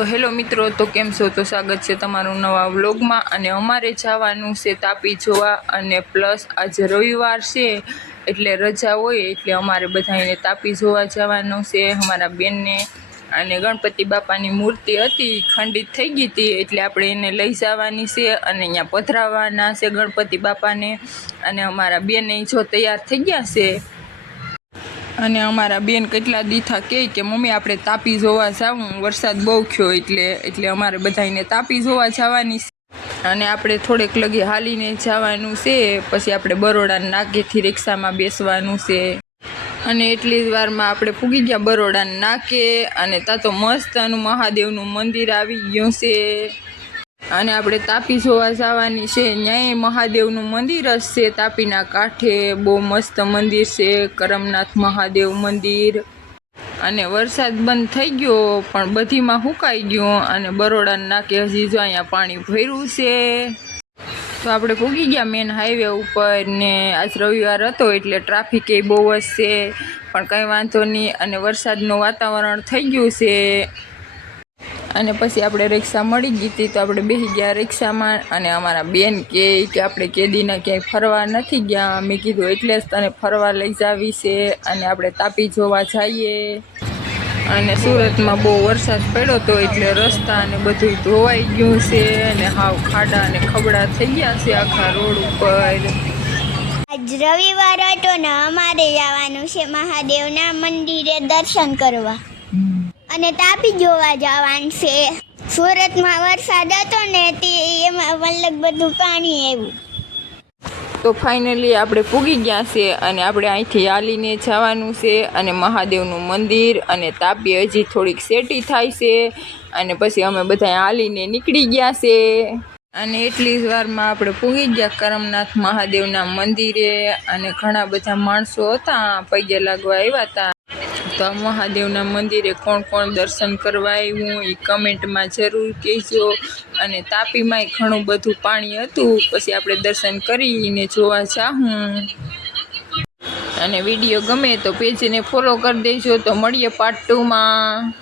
तो हेलो मित्रों, तो केम छो? तो स्वागत है तमारू नवा व्लॉग में। अने अमारे जवानुं छे तापी जोवा अने प्लस आज रविवार छे एटले रजा होय एटले अमारे बधाने तापी जोवा जवानुं छे। अमारा बेन ने अने गणपति बापानी मूर्ति हती खंडित थई गई हती एटले आपणे एने लई जवानी छे अने अहींया पधराववाना छे गणपति बापाने। अने अमारा बेन जो तैयार थई गया छे अने अमारा बेन केटला दी था के मम्मी आपणे तापी जोवा जावुं, वरसाद बहु थयो एटले अमारे बधाने तापी जोवा जवानी छे। अने आपणे थोड़ेक लगी हालीने जवानुं छे, पछी आपणे बरोड़ा नाकेथी रिक्षामां बेसवानुं छे। अने एटली ज वारमां आपणे पूगी गया बरोड़ा नाके अने ता तो मस्तनुं महादेवनुं मंदिर आवी गयुं छे। अने आपणे तापी जोवा जवानी छे, न्याय महादेवनुं मंदिर ज छे तापीना कांठे। बहु मस्त मंदिर छे, करमनाथ महादेव मंदिर। अने वरसाद बंध थई गयो पण बधीमां हुकाई गयो अने बरोड़ा नाके हजी जो अहींया पाणी भर्युं छे। तो आपणे पूगी गया मेन हाईवे उपर ने आज रविवार हतो एटले ट्राफिक ए बहु ज छे पण कंई वांधो नहीं। अने वरसादनुं वातावरण थई गयुं छे अने पछी आपणे रिक्शा मळी गई हती तो आपणे बेही गया रिक्शामां। अने अमारा बेन के आपणे केदीना क्यांय फरवा नथी गया। मैं कीधुं एटले ज तने फरवा लई जावी छे अने आपणे तापी जोवा जाईए। अने सूरतमां बहु वरसाद पड्यो तो एटले रस्ता अने बधुंय धोवाई गयुं छे अने हाव खाडा अने खबड़ा थई गया छे आखा रोड उपर। आज रविवार हतो ने अमारे जवानुं छे महादेवना मंदिरे दर्शन करवा अने तापी जोवा जवानुं छे। सूरतमां वरसाद हतो ने ते एमां मतलब बधुं पाणी आव्युं। तो फाइनली आपणे पूगी गया छे अने आपणे અહીંથી હાલીને જવાનું છે અને મહાદેવનું મંદિર અને તાપી હજી થોડીક સેટી થાય છે અને પછી અમે બધા હાલીને નીકળી ગયા છે। અને એટલી જ વારમાં આપણે પૂગી ગયા કરમનાથ મહાદેવના મંદિરે અને ઘણા બધા માણસો હતા પગે લાગવા આવ્યા હતા। तो महादेवना मंदिरे कोण कोण दर्शन करवा आव्युं ई कमेंटमां जरूर कहेजो। अने तापीमांय घणुं बधुं पाणी हतुं पछी आपणे दर्शन करीने जोवा जाहुं। अने विडियो गमे तो पेजने फॉलो कर देजो। तो मळीए पार्ट 2 मां।